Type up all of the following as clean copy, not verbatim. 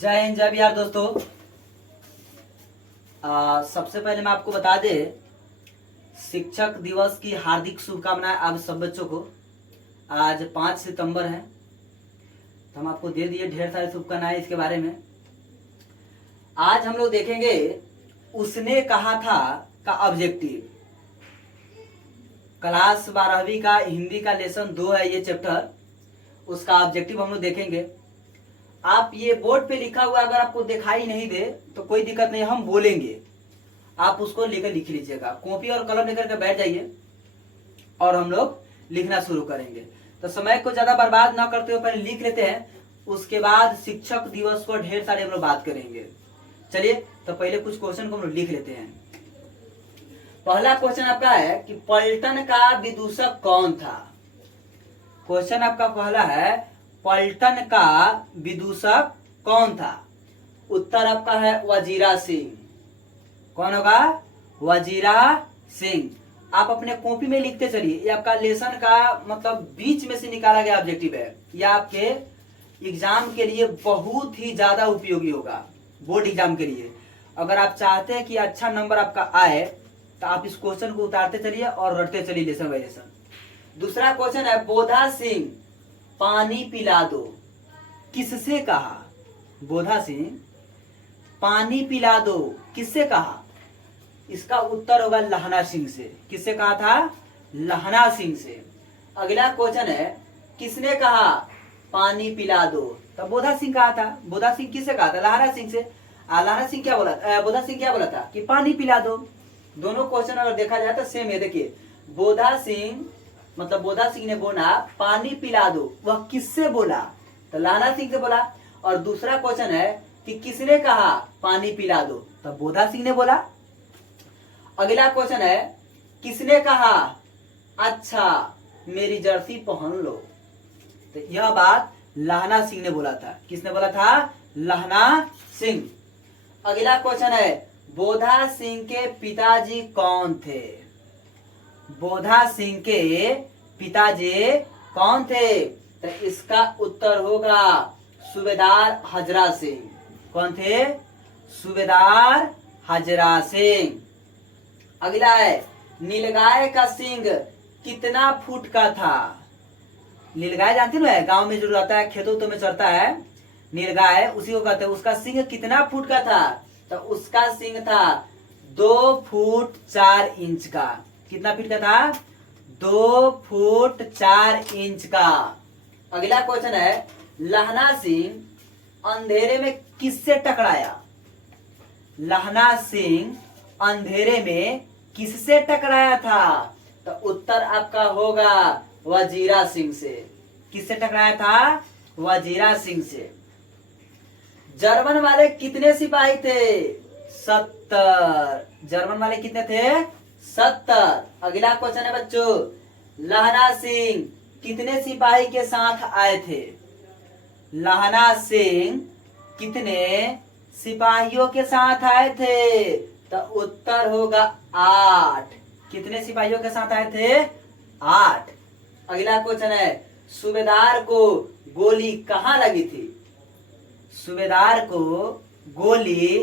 जय हिंद जय बिहार दोस्तों। सबसे पहले मैं आपको बता दे शिक्षक दिवस की हार्दिक शुभकामनाएं आप सब बच्चों को। आज 5 सितंबर है तो हम आपको दे दिए ढेर सारी शुभकामनाएं इसके बारे में। आज हम लोग देखेंगे उसने कहा था का ऑब्जेक्टिव। क्लास 12वीं का हिंदी का लेसन 2 है ये चैप्टर, उसका ऑब्जेक्टिव हम लोग देखेंगे। आप ये बोर्ड पे लिखा हुआ अगर आपको दिखाई नहीं दे तो कोई दिक्कत नहीं, हम बोलेंगे, आप उसको लेकर लिख लीजिएगा। कॉपी और कलम लेकर के बैठ जाइए और हम लोग लिखना शुरू करेंगे। तो समय को ज्यादा बर्बाद ना करते हुए पहले लिख लेते हैं, उसके बाद शिक्षक दिवस को ढेर सारे हम लोग बात करेंगे। चलिए तो पहले कुछ क्वेश्चन को हम लोग लिख लेते हैं। पहला क्वेश्चन आपका है कि पलटन का विदूषक कौन था। क्वेश्चन आपका पहला है पलटन का विदूषक कौन था। उत्तर आपका है वजीरा सिंह। कौन होगा? वजीरा सिंह। आप अपने कॉपी में लिखते चलिए, ये आपका लेसन का मतलब बीच में से निकाला गया ऑब्जेक्टिव है। यह आपके एग्जाम के लिए बहुत ही ज्यादा उपयोगी होगा, बोर्ड एग्जाम के लिए। अगर आप चाहते हैं कि अच्छा नंबर आपका आए तो आप इस क्वेश्चन को उतारते चलिए और रटते चलिए लेसन बाय लेसन। दूसरा क्वेश्चन है बोधा सिंह पानी पिला दो किससे कहा। बोधा सिंह पानी पिला दो किससे कहा। इसका उत्तर होगा लहना सिंह से। किससे कहा था? लहना सिंह से। अगला क्वेश्चन है किसने कहा पानी पिला दो। तो बोधा सिंह कहा था। बोधा सिंह किससे कहा था? लहना सिंह से। लहना सिंह क्या बोला था? बोधा सिंह क्या बोला था कि पानी पिला दो। दोनों क्वेश्चन अगर देखा जाए तो सेम है। देखिए बोधा सिंह मतलब बोधा सिंह ने बोला पानी पिला दो, वह किससे बोला? तो लहना सिंह से बोला। और दूसरा क्वेश्चन है कि किसने कहा पानी पिला दो, तो बोधा सिंह ने बोला। अगला क्वेश्चन है किसने कहा अच्छा मेरी जर्सी पहन लो। तो यह बात लहना सिंह ने बोला था। किसने बोला था? लहना सिंह। अगला क्वेश्चन है बोधा सिंह के पिताजी कौन थे। बोधा सिंह के पिताजी कौन थे? तो इसका उत्तर होगा सूबेदार हजरा सिंह। कौन थे? सूबेदार हजरा सिंह। अगला है नीलगाय का सींग कितना फुट का था। नीलगाय जानते हो, गांव में जो रहता है, खेतों में चरता है नीलगाय, उसी को कहते हैं। उसका सींग कितना फुट का था? तो उसका सींग था 2 फुट 4 इंच का। कितना फीट का था? 2 फुट 4 इंच का। अगला क्वेश्चन है लहना सिंह अंधेरे में किससे टकराया। लहना सिंह अंधेरे में किससे टकराया था? तो उत्तर आपका होगा वजीरा सिंह से। किससे टकराया था? वजीरा सिंह से। जर्मन वाले कितने सिपाही थे? 70। जर्मन वाले कितने थे? 70। अगला क्वेश्चन है बच्चों लहना सिंह कितने सिपाही के साथ आए थे। लहना सिंह कितने सिपाहियों के साथ आए थे? तो उत्तर होगा 8। कितने सिपाहियों के साथ आए थे? 8। अगला क्वेश्चन है सूबेदार को गोली कहाँ लगी थी। सूबेदार को गोली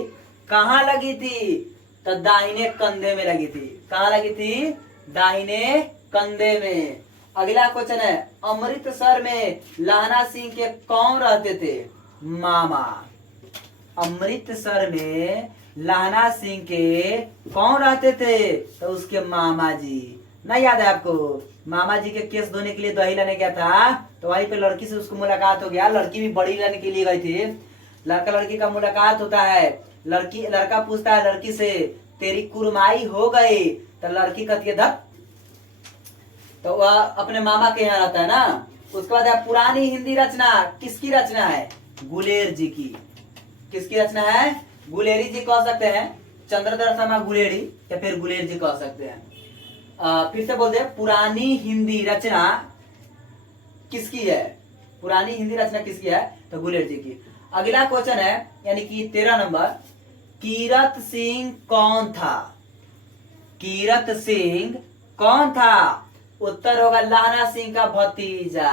कहाँ लगी थी? तो दाहिने कंधे में लगी थी। कहाँ लगी थी? दाहिने कंधे में। अगला क्वेश्चन है अमृतसर में लहना सिंह के कौन रहते थे? मामा। अमृतसर में लहना सिंह के कौन रहते थे? तो उसके मामा जी। ना याद है आपको? मामा जी के केस धोने के लिए दही लाने गया था, तो वहीं पे लड़की से उसको मुलाकात हो गया। लड़की भी बड़ी लाने के लिए गई थी। लड़का लड़की का मुलाकात होता है। लड़का पूछता है लड़की से तेरी कुरमाई हो गई। तो लड़की कहती है धत। तो वह अपने मामा के यहाँ रहता है ना। उसके बाद है पुरानी हिंदी रचना किसकी रचना है? गुलेर जी की। किसकी रचना है? गुलेरी जी कह सकते हैं, चंद्रधर शर्मा गुलेरी या फिर गुलेर जी कह सकते हैं। फिर से बोलते हैं पुरानी हिंदी रचना किसकी है? पुरानी हिंदी रचना किसकी है? तो गुलेर जी की। अगला क्वेश्चन है यानी कि 13 नंबर कीरत सिंह कौन था। कीरत सिंह कौन था? उत्तर होगा लहना सिंह का भतीजा।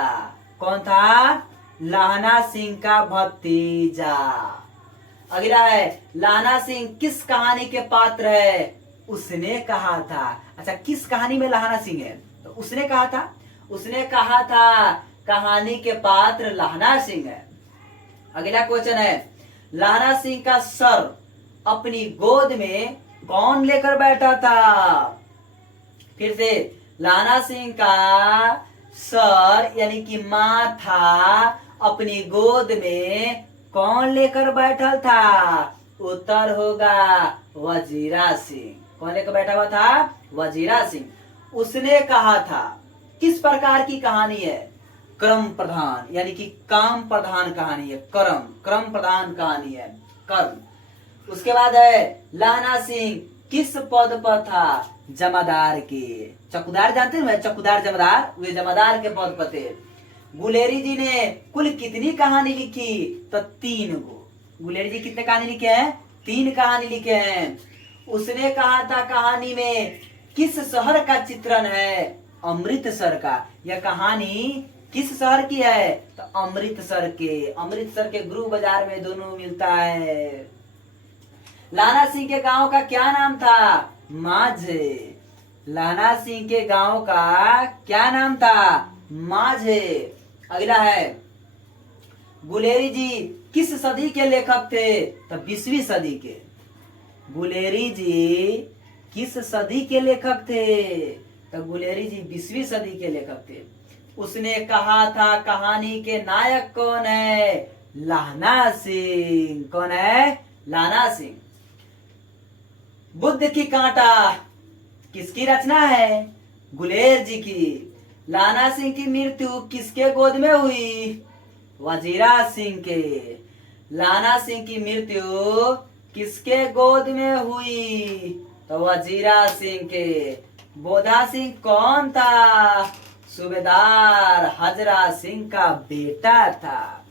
कौन था? लहना सिंह का भतीजा। अगला है लाना सिंह किस कहानी के पात्र है? उसने कहा था। अच्छा, किस कहानी में लाना सिंह है? तो उसने कहा था, उसने कहा था कहानी के पात्र लाना सिंह है। अगला क्वेश्चन है लाना सिंह का सर अपनी गोद में कौन लेकर बैठा था? फिर से, लाना सिंह का सर यानी कि माथा अपनी गोद में कौन लेकर बैठा था? उत्तर होगा वजीरा सिंह। कौन लेकर बैठा हुआ था? वजीरा सिंह। उसने कहा था किस प्रकार की कहानी है? क्रम प्रधान यानी कि काम प्रधान कहानी है। क्रम प्रधान कहानी है, कर्म। उसके बाद है लाना सिंह किस पद पर था? जमादार के। चौकीदार जानते हैं, चौकीदार जमादार, वे जमादार के पद पर थे। गुलेरी जी ने कुल कितनी कहानी लिखी? तो 3 गो। गुलेरी जी कितने कहानी लिखे हैं? 3 कहानी लिखे हैं। उसने कहा था कहानी में किस शहर का चित्रण है? अमृतसर का। यह कहानी किस शहर की है? तो अमृतसर के। अमृतसर के गुरु बाजार में दोनों मिलता है। लाना सिंह के गांव का क्या नाम था? माझे। लाना सिंह के गांव का क्या नाम था? माझे। अगला है गुलेरी जी किस सदी के लेखक थे? तो 20वीं सदी के। गुलेरी जी किस सदी के लेखक थे? तो गुलेरी जी 20वीं सदी के लेखक थे। उसने कहा था कहानी के नायक कौन है? लाना सिंह। कौन है? लाना सिंह। बुद्ध की कांटा किसकी रचना है? गुलेर जी की। लाना सिंह की मृत्यु किसके गोद में हुई? वजीरा सिंह के। लाना सिंह की मृत्यु किसके गोद में हुई? तो वजीरा सिंह के। बोधा सिंह कौन था? सूबेदार हजरा सिंह का बेटा था।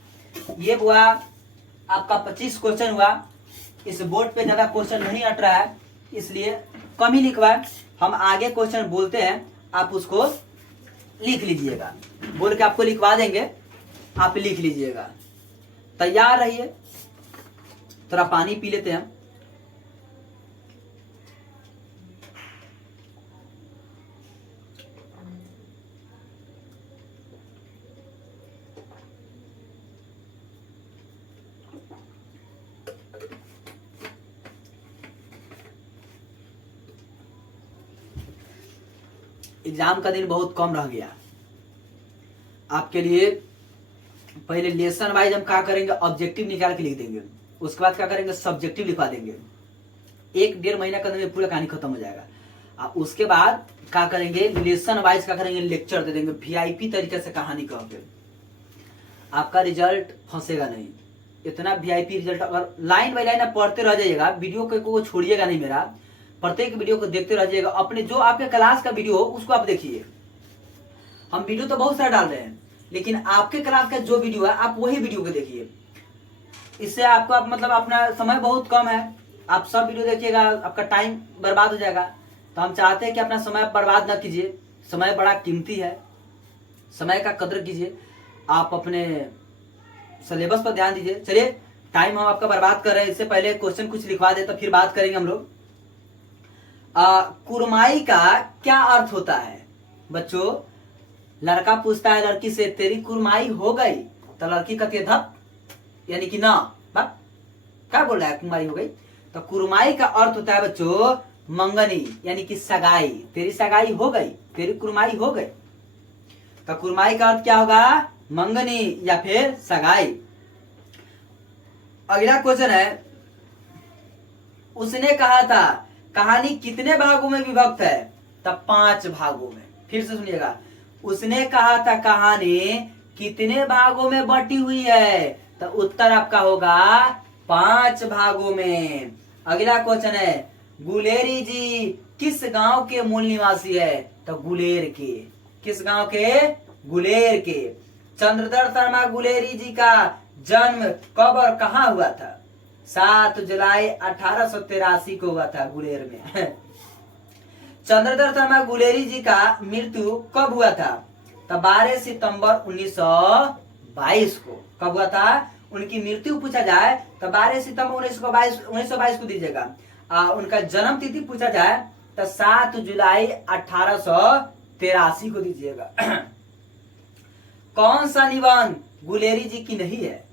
ये हुआ आपका 25 क्वेश्चन हुआ। इस बोर्ड पे ज्यादा क्वेश्चन नहीं अट रहा है, इसलिए कम ही लिखवा। हम आगे क्वेश्चन बोलते हैं, आप उसको लिख लीजिएगा। बोल के आपको लिखवा देंगे, आप लिख लीजिएगा। तैयार रहिए। थोड़ा पानी पी लेते हैं। एग्जाम का दिन बहुत कम रह गया आपके लिए। पहले लेसन वाइज हम क्या करेंगे? ऑब्जेक्टिव निकाल के लिख देंगे। उसके बाद क्या करेंगे? सब्जेक्टिव लिखवा देंगे। 1-1.5 महीना के अंदर में पूरा कहानी खत्म हो जाएगा। उसके बाद क्या करेंगे? लेसन वाइज क्या करेंगे? लेक्चर दे देंगे VIP तरीके से कहानी कह के। आपका रिजल्ट फंसेगा नहीं। इतना VIP रिजल्ट, अगर लाइन बाई लाइन आप पढ़ते रह जाइएगा, वीडियो को छोड़िएगा नहीं मेरा, प्रत्येक वीडियो को देखते रह जाइएगा। अपने जो आपके क्लास का वीडियो हो उसको आप देखिए। हम वीडियो तो बहुत सारा डाल रहे हैं, लेकिन आपके क्लास का जो वीडियो है आप वही वीडियो को देखिए। इससे आपको मतलब अपना समय बहुत कम है, आप सब वीडियो देखिएगा, आपका टाइम बर्बाद हो जाएगा। तो हम चाहते हैं कि अपना समय बर्बाद ना कीजिए। समय बड़ा कीमती है, समय का कदर कीजिए। आप अपने सिलेबस पर ध्यान दीजिए। चलिए, टाइम हम आपका बर्बाद कर रहे हैं, इससे पहले क्वेश्चन कुछ लिखवा दे तो फिर बात करेंगे हम लोग। कुरमाई का क्या अर्थ होता है? बच्चों, लड़का पूछता है लड़की से तेरी कुरमाई हो गई? तो लड़की कहती है धप, यानी कि ना, बक क्या बोल रहा है? कुरमाई हो गई। तो कुरमाई का अर्थ होता है बच्चों मंगनी, यानी कि सगाई। तेरी सगाई हो गई, तेरी कुरमाई हो गई। तो कुरमाई का अर्थ क्या होगा? मंगनी या फिर सगाई। अगला क्वेश्चन है, उसने कहा था कहानी कितने भागों में विभक्त है? तब 5 भागों में। फिर से सुनिएगा, उसने कहा था कहानी कितने भागों में बटी हुई है? तो उत्तर आपका होगा 5 भागों में। अगला क्वेश्चन है, गुलेरी जी किस गांव के मूल निवासी है? तो गुलेर के। किस गांव के? गुलेर के। चंद्रधर शर्मा गुलेरी जी का जन्म कब और कहां हुआ था? 7 जुलाई 1883 को हुआ था गुलेर में। चंद्रधर शर्मा गुलेरी जी का मृत्यु कब हुआ था? तो 12 सितंबर 1922 को। कब हुआ था? उनकी मृत्यु पूछा जाए तो 12 सितंबर 1922 को दीजिएगा। उनका जन्म तिथि पूछा जाए तो 7 जुलाई 1883 को दीजिएगा। कौन सा निबंध गुलेरी जी की नहीं है?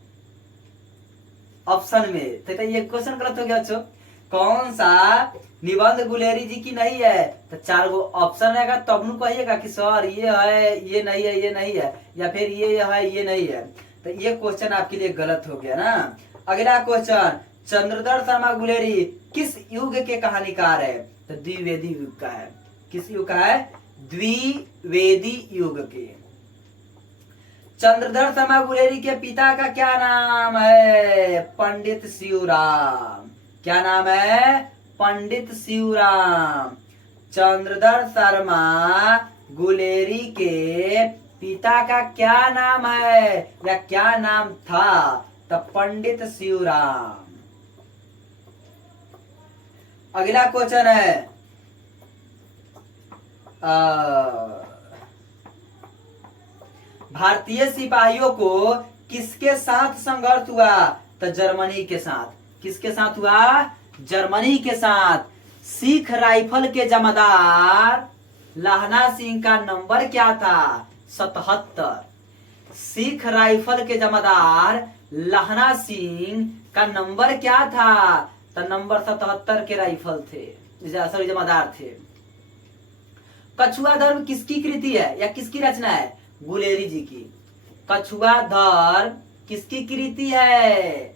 ऑप्शन में तो ये क्वेश्चन गलत हो गया बच्चों। कौन सा निबंध गुलेरी जी की नहीं है? तो 4 गो ऑप्शन रहेगा, तब नु कहिएगा कि सर ये है, ये नहीं है, ये नहीं है, या फिर ये है, ये नहीं है। तो ये क्वेश्चन आपके लिए गलत हो गया ना। अगला क्वेश्चन, चंद्रधर शर्मा गुलेरी किस युग के कहानीकार है? तो द्विवेदी युग का है। किस युग का है? द्विवेदी युग के। चंद्रधर शर्मा गुलेरी के पिता का क्या नाम है? पंडित शिवराम। क्या नाम है? पंडित शिवराम। चंद्रधर शर्मा गुलेरी के पिता का क्या नाम है या क्या नाम था? तो पंडित शिवराम। अगला क्वेश्चन है, भारतीय सिपाहियों को किसके साथ संघर्ष हुआ? तो जर्मनी के साथ। किसके साथ हुआ? जर्मनी के साथ। सिख राइफल के जमादार लहना सिंह का नंबर क्या था? 77। सिख राइफल के जमादार लहना सिंह का नंबर क्या था? तो नंबर 77 के राइफल थे, सॉरी जमादार थे। कछुआ धर्म किसकी कृति है या किसकी रचना है? गुलेरी जी की। कछुआ धर्म किसकी कृति है?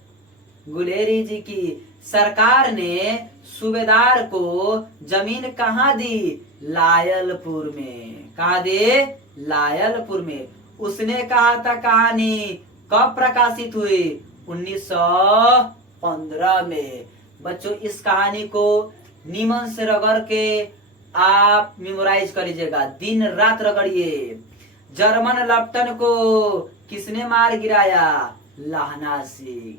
गुलेरी जी की। सरकार ने सूबेदार को जमीन कहाँ दी? लायलपुर में। कहाँ दे? लायलपुर में। उसने कहा था कहानी कब प्रकाशित हुई? 1915 में। बच्चों इस कहानी को निमन से रगड़ के आप मेमोराइज कर लीजिएगा, दिन रात रगड़िए। जर्मन लेफ्टिनेंट को किसने मार गिराया? लहना सिंह।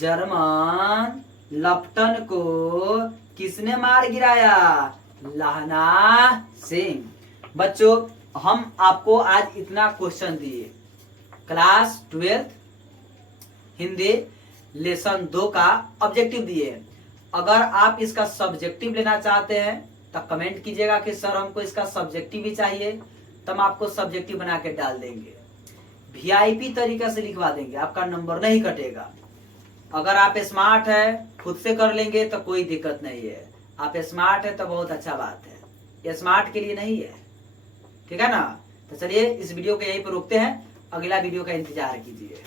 जर्मन लेफ्टिनेंट को किसने मार गिराया? लहना सिंह। बच्चों हम आपको आज इतना क्वेश्चन दिए, क्लास 12 हिंदी लेसन 2 का ऑब्जेक्टिव दिए। अगर आप इसका सब्जेक्टिव लेना चाहते हैं तो कमेंट कीजिएगा कि सर हमको इसका सब्जेक्टिव भी चाहिए, तो हम आपको सब्जेक्टिव बना के डाल देंगे। वीआईपी तरीके से लिखवा देंगे, आपका नंबर नहीं कटेगा। अगर आप स्मार्ट है, खुद से कर लेंगे तो कोई दिक्कत नहीं है। आप स्मार्ट है तो बहुत अच्छा बात है, ये स्मार्ट के लिए नहीं है, ठीक है ना। तो चलिए इस वीडियो को यहीं पर रोकते हैं, अगला वीडियो का इंतजार कीजिए।